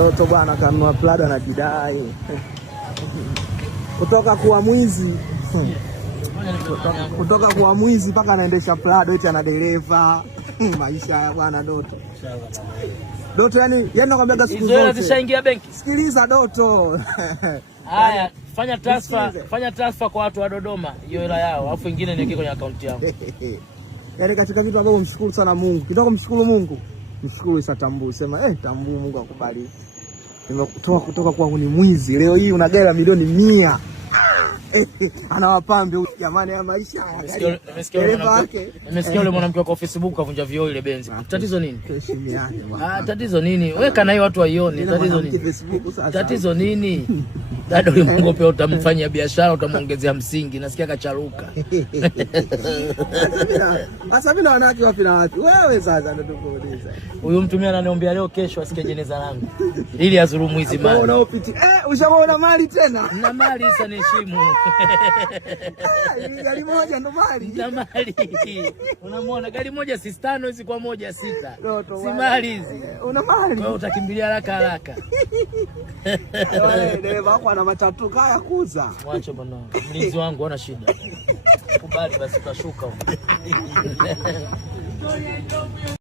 Doto bwana kanunua Prado na jidai kutoka kuwa mwizi kutoka kuwa mwizi mpaka anaendesha Prado eti ana dereva. Maisha ya bwana Doto. Doto yani nakwambia siku zote zishaingia benki. Sikiliza Doto. Haya, fanya transfer kwa watu wa Dodoma hiyo hela yao, alafu ingine niweke kwenye akaunti yangu. Yaani katika vitu ambavyo mshukuru sana Mungu. Kitaka kumshukuru Mungu, mshukuru Isa Tambuu. Sema Tambuu, Mungu akubariki. Nimekutoa kutoka kwa ni mwizi. Leo hii una gari la milioni 100. Anawapambe jamani ya maisha. Nimesikia yule mwanamke kwa Facebook kavunja vioo ile Benzi. Tatizo nini? Tatizo nini? Weka na hiyo watu waione. Tatizo nini? Tatizo nini? Dada ulimwongopea utamfanyia biashara, utamuongezea msingi. Nasikia kacharuka. Sasa mimi na wanawake wapi na wapi? Wewe sasa ndio tukuuliza. Huyu mtu mimi ananiombea leo kesho asike jeneza langu. Ili azulumu hizi mali. Unaopiti. Ushaona mali tena? Na mali sasa niheshimu. Gari moja ndo mali. Na mali. Unamwona gari moja si 5 hizi kwa moja 6. Si mali hizi. Una mali. Wewe utakimbilia haraka. Wewe dereva wako ana matatu kaya kuza. Mwache bwana. Mlinzi wangu hana shida. Kubali basi utashuka.